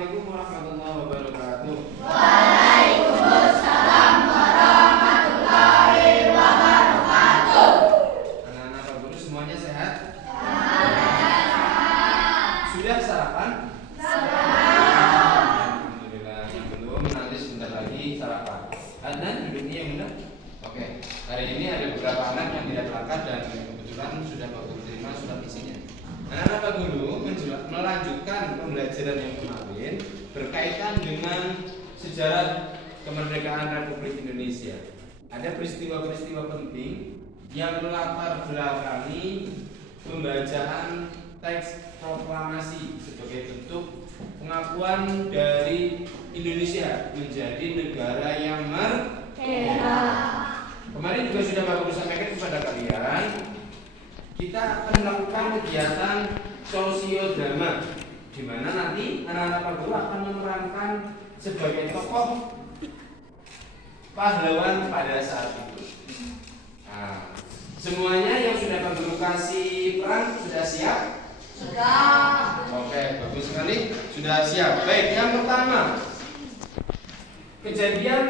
Assalamualaikum warahmatullahi wabarakatuh. Waalaikumsalam warahmatullahi wabarakatuh. Anak-anak Pak Guru semuanya sehat? Sudah sarapan? Alhamdulillah. Yang belum nanti sebentar lagi sarapan. Adnan duduknya yang benar? Oke. Hari ini ada beberapa anak yang tidak berangkat dan kebetulan sudah Pak Guru terima surat isinya. Anak-anak Pak Guru melanjutkan pembelajaran yang kemarin berkaitan dengan sejarah kemerdekaan Republik Indonesia. Ada peristiwa-peristiwa penting yang melatar belakangi pembacaan teks proklamasi sebagai bentuk pengakuan dari Indonesia menjadi negara yang merdeka. Kemarin juga sudah Pak Guru sampaikan kepada kalian, kita akan melakukan kegiatan sosiodrama, di mana nanti anak-anak Pak Guru akan memerankan sebagai tokoh pahlawan pada saat itu. Nah, semuanya yang sudah Pak Guru kasih peran sudah siap? Sudah. Oke, bagus sekali. Sudah siap. Baik, yang pertama, kejadian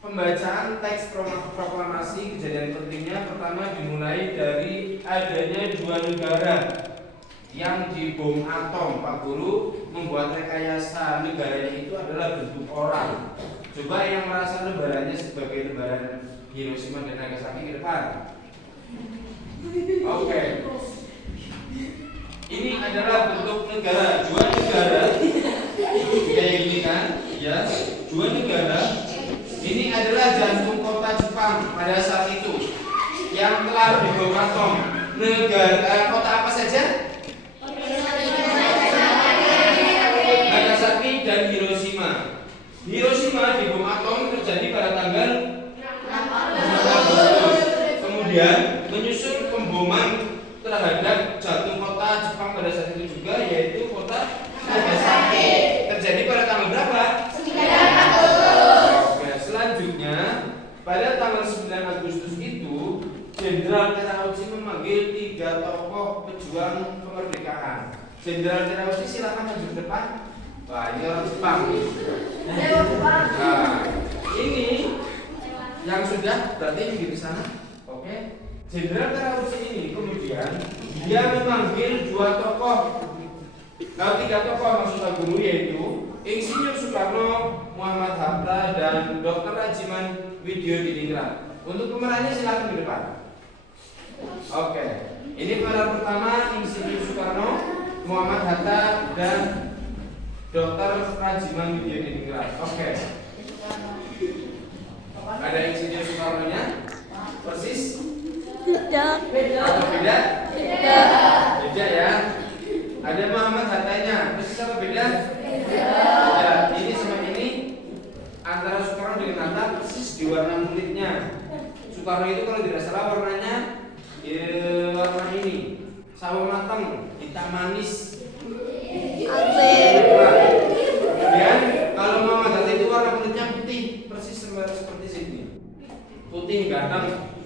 pembacaan teks proklamasi. Kejadian pentingnya pertama dimulai dari adanya dua negara yang dibom atom. Pak Guru membuat rekayasa negaranya itu adalah bentuk orang. Coba yang merasa lebarannya sebagai lebaran Hiroshima dan Nagasaki ke depan. Oke. Ini adalah bentuk negara, dua negara kayak gini kan, ya, dua negara. Ini adalah jantung kota Jepang pada saat itu yang telah dibom atom. Negara kota apa saja? Nagasaki dan Hiroshima. Hiroshima dibom atom terjadi pada tanggal 6 Agustus. Kemudian menyusul pemboman terhadap jantung kota Jepang pada saat itu juga, yaitu kota Nagasaki. Terjadi pada tanggal berapa? 9 Agustus. Oke, selanjutnya pada tanggal 9 Agustus itu Jenderal Terauchi memanggil 3 tokoh pejuang kemerdekaan. Jenderal Terauchi silakan maju ke depan. Wah, ini orang Jepang. Nah, ini yang sudah berarti di sana. Oke. Jenderal Terauchi ini kemudian dia memanggil 2 tokoh, tiga tokoh maksud Pak Guru, yaitu Insinyur Soekarno, Muhammad Hatta, dan Dr. Rajiman Widyodiningrat. Untuk pemerannya silakan di depan. Oke, ini pemeran pertama Insinyur Soekarno, Muhammad Hatta, dan Dr. Rajiman Widyodiningrat. Oke. Ada Insinyur Soekarno-nya? Persis? Tidak. Atau beda? Tidak. Beda ya. Ada Muhammad Hatta-nya. Persis apa beda? Beda. Ini sama ini antara Soekarno dengan Hatta persis di warna kulitnya. Soekarno itu kalau tidak salah warnanya warna ini sawo matang, hitam manis. Kemudian kalau Muhammad Hatta itu warna kulitnya putih, persis seperti sini. Putih ganteng.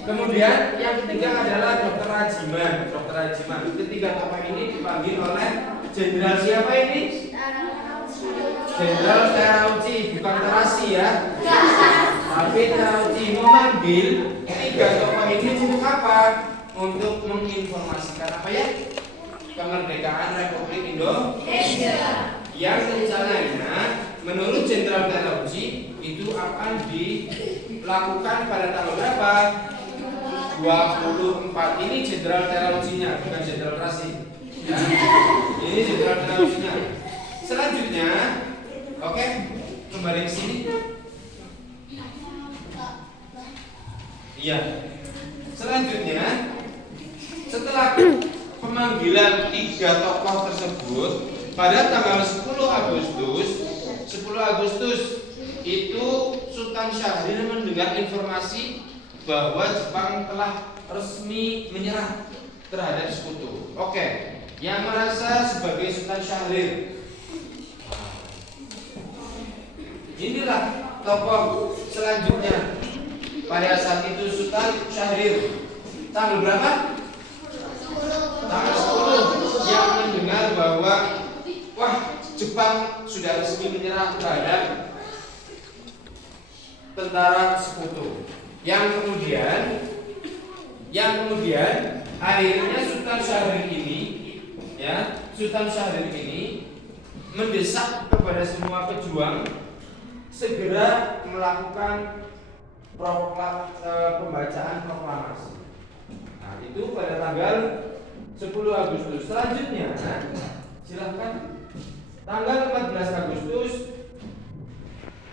Kemudian yang ketiga adalah Dr. Rajiman. Dr. Rajiman. Ketiga tokoh ini dipanggil oleh Jenderal siapa ini? Jenderal Terauchi, bukan Terasi ya. Tapi Terauchi memanggil 3 tokoh ini untuk apa? Untuk menginformasikan apa ya? Kemerdekaan Republik Indonesia. Yang rencananya menurut Jenderal Terauchi itu akan dilakukan pada tanggal berapa? 24. Ini Jenderal Terauchi-nya, bukan Jenderal Terasi. Ya. Ini Jenderal Terauchi-nya. Selanjutnya, oke, kembali ke sini. Iya. Selanjutnya, setelah pemanggilan 3 tokoh tersebut pada tanggal 10 Agustus itu Sultan Syahrir mendengar informasi bahwa Jepang telah resmi menyerah terhadap sekutu. Oke, yang merasa sebagai Sultan Syahrir. Inilah tokoh selanjutnya. Pada saat itu Sultan Syahrir tanggal berapa? Tanggal 10 Jepang sudah resmi menyerah terhadap tentara sekutu. Yang kemudian akhirnya Sultan Syahrir ini mendesak kepada semua pejuang segera melakukan pembacaan proklamasi. Nah, itu pada tanggal 10 Agustus. Selanjutnya, silahkan tanggal 14 Agustus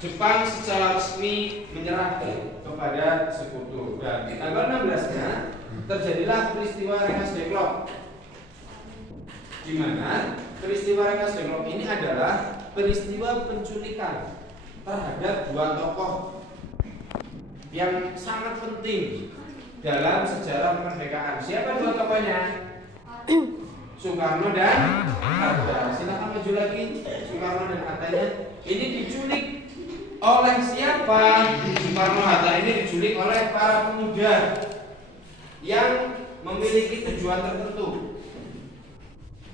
Jepang secara resmi menyerah kepada sekutu. Dan di tanggal 16-nya terjadilah peristiwa Rengas Dengklok, di mana peristiwa Rengas Dengklok ini adalah peristiwa penculikan terhadap dua tokoh yang sangat penting dalam sejarah kemerdekaan. Siapa dua tokohnya? Soekarno dan Hatta. Silakan maju lagi. Soekarno dan Hattanya ini diculik oleh siapa? Soekarno Hatta ini diculik oleh para pemuda yang memiliki tujuan tertentu.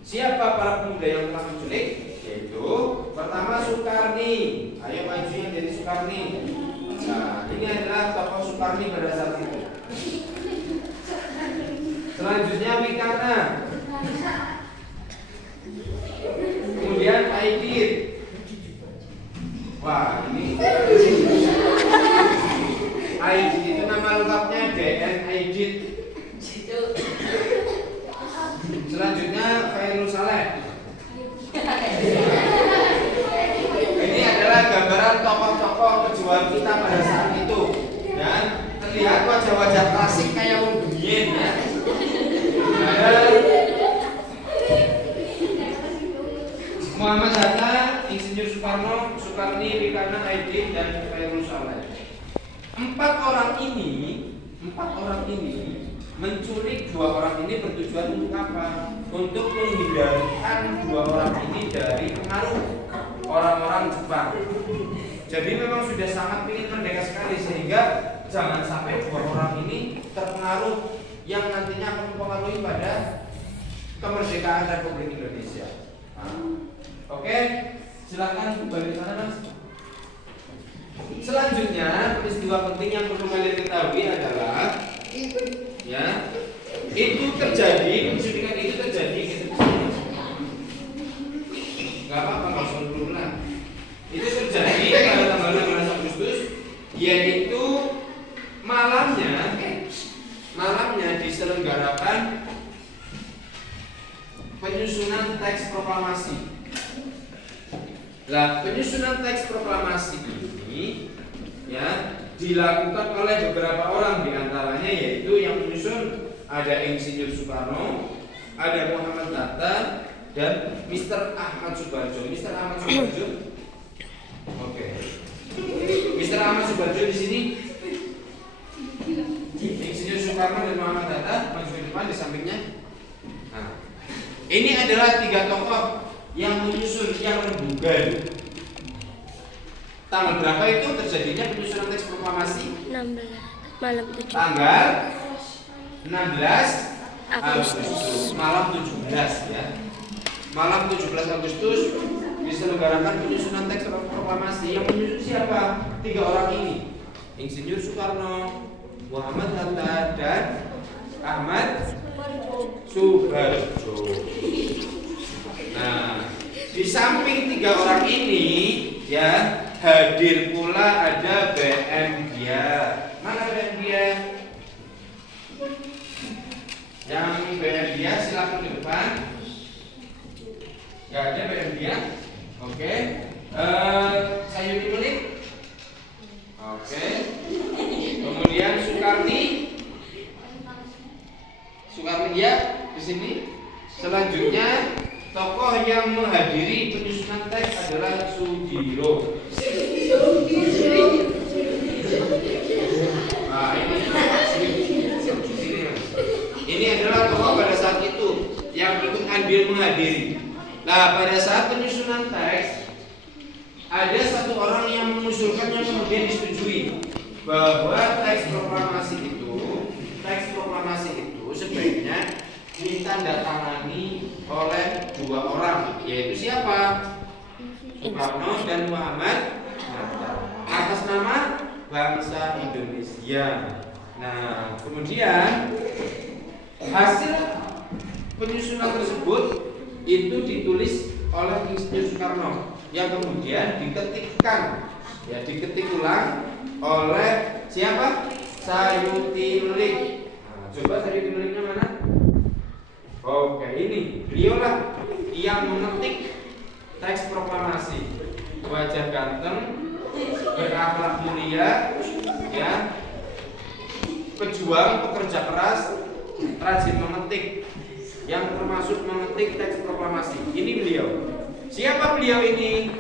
Siapa para pemuda yang telah menculik? Yaitu pertama Soekarni. Ayo maju yang jadi Soekarni. Nah, ini adalah tokoh Soekarni pada saat itu. Selanjutnya Wikana. Kemudian Aidit. Wah, ini Aidit itu nama lengkapnya DN Aidit. Selanjutnya Khairul Saleh. Ini adalah gambaran tokoh-tokoh pejuang kita pada saat itu. Dan terlihat wajah-wajah klasik kayak wong biyen ya. Muhammad Hatta, Insinyur Soekarno, Soekarni, Wikana, Aidit, dan Khairul Saleh. Empat orang ini menculik dua orang ini bertujuan untuk apa? Untuk menghindarkan dua orang ini dari pengaruh orang-orang Jepang. Jadi memang sudah sangat ingin merdeka sekali, sehingga jangan sampai dua orang ini terpengaruh yang nantinya akan mempengaruhi pada kemerdekaan Republik Indonesia. Oke, silakan balik sana Mas. Selanjutnya peristiwa penting yang perlu kalian ketahui adalah itu terjadi, penculikan itu terjadi nggak apa-apa, nggak usah berulang. Itu terjadi pada tanggal 16 Agustus, yaitu malamnya diselenggarakan penyusunan teks proklamasi. Nah, penyusunan teks proklamasi ini dilakukan oleh beberapa orang, diantaranya yaitu yang menyusun ada Insinyur Soekarno, ada Muhammad Hatta, dan Mr. Ahmad Subarjo. Mr. Ahmad Subarjo, oke. Mr. Ahmad Subarjo di sini. Insinyur Soekarno dan Muhammad Hatta maju ke depan di sampingnya. Nah, ini adalah tiga tokoh yang menyusun, yang rembugan. Tanggal berapa itu terjadinya penyusunan teks proklamasi? 16 malam 7. Tanggal 16 Agustus malam 17 ya. Malam 17 Agustus diselenggarakan penyusunan teks proklamasi. Yang menyusun siapa? Tiga orang ini. Insinyur Soekarno, Muhammad Hatta, dan Ahmad Subarjo. Nah, di samping tiga orang ini hadir pula ada BM dia. Mana BM dia? Yang BM dia silakan ke depan. Gak ada BM dia. Oke. Sayuri Melik. Oke. Kemudian Soekarni dia di sini. Selanjutnya tokoh yang menghadiri penyusunan teks adalah Sudiro. Nah, ini adalah tokoh pada saat itu yang ikut andil menghadiri. Nah, pada saat penyusunan teks ada satu orang yang mengusulkan yang kemudian disetujui bahwa teks proklamasi itu sebaiknya ditandatangani oleh dua orang, yaitu siapa? Soekarno dan Muhammad Hatta atas nama bangsa Indonesia. Nah, kemudian hasil penyusunan tersebut itu ditulis oleh Insinyur Soekarno yang kemudian diketik ulang oleh siapa? Sayuti-Melik. Nah, coba Sayuti-Meliknya mana? Oke, ini beliaulah yang mengetik teks proklamasi. Wajah ganteng, berakhlak mulia, ya, pejuang, pekerja keras, rajin memetik, yang termasuk memetik teks proklamasi. Ini beliau. Siapa beliau ini?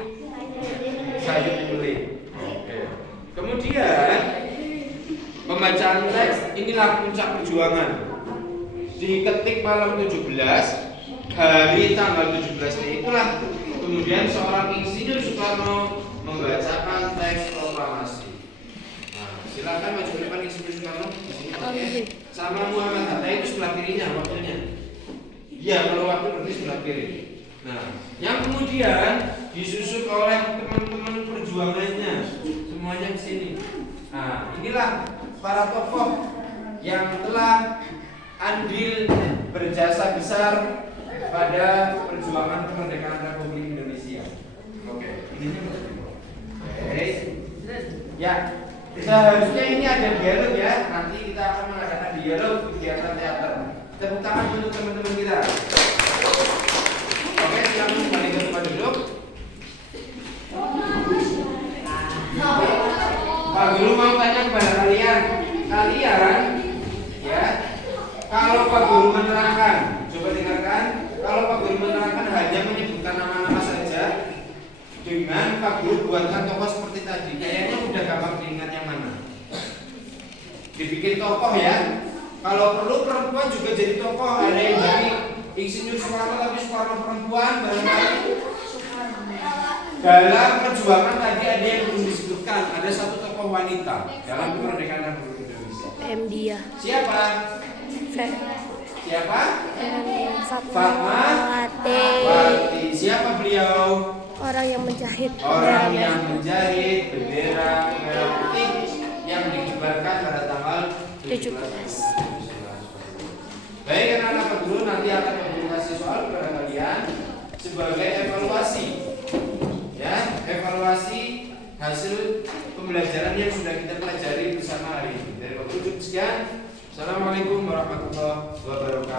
Sayuti-Melik. Oke. Kemudian pembacaan teks inilah puncak perjuangan. Diketik malam 17, hari tanggal 17 itulah kemudian seorang Insinyur Soekarno membacakan teks proklamasi. Nah, silakan maju ke depan Insinyur Soekarno di sini. Oke. Sama Muhammad Hatta itu sebelah kirinya wakilnya. Iya, kalau wakil berarti sebelah kiri. Nah, yang kemudian disusun oleh teman-teman perjuangannya semuanya di sini. Nah, inilah para tokoh yang telah andil berjasa besar pada perjuangan kemerdekaan Republik Indonesia. Oke, ininya oke. Ya, seharusnya ini ada dialog ya. Nanti kita akan mengadakan dialog kegiatan teater. Tepuk tangan untuk teman-teman kita. Oke, silakan kembali ke tempat duduk. Pak Guru mau tanya kepada kalian, ya, kalau Pak Guru menerangkan, coba dengarkan, kalau Pak Guru menerangkan hanya menyebutkan nama-nama saja, dengan Pak Guru buatkan tokoh seperti tadi, kayaknya udah gampang diingat yang mana. Dibikin tokoh ya. Kalau perlu perempuan juga jadi tokoh. Ada yang dari Insinyur Soekarno tapi Soekarno perempuan barangkali. Dalam perjuangan tadi ada yang belum disebutkan. Ada satu tokoh wanita dalam kemerdekaan Republik Indonesia. Dia. Siapa? Siapa? Fatmawati. Siapa beliau? Orang yang menjahit. Orang yang menjahit bendera merah putih yang dikibarkan pada tanggal 17. Baik, anak-anak Pak Guru nanti akan memberi soal kepada kalian sebagai evaluasi, ya, evaluasi hasil pembelajaran yang sudah kita pelajari bersama hari ini. Dari Pak Guru cukup sekian. Assalamualaikum warahmatullahi wabarakatuh.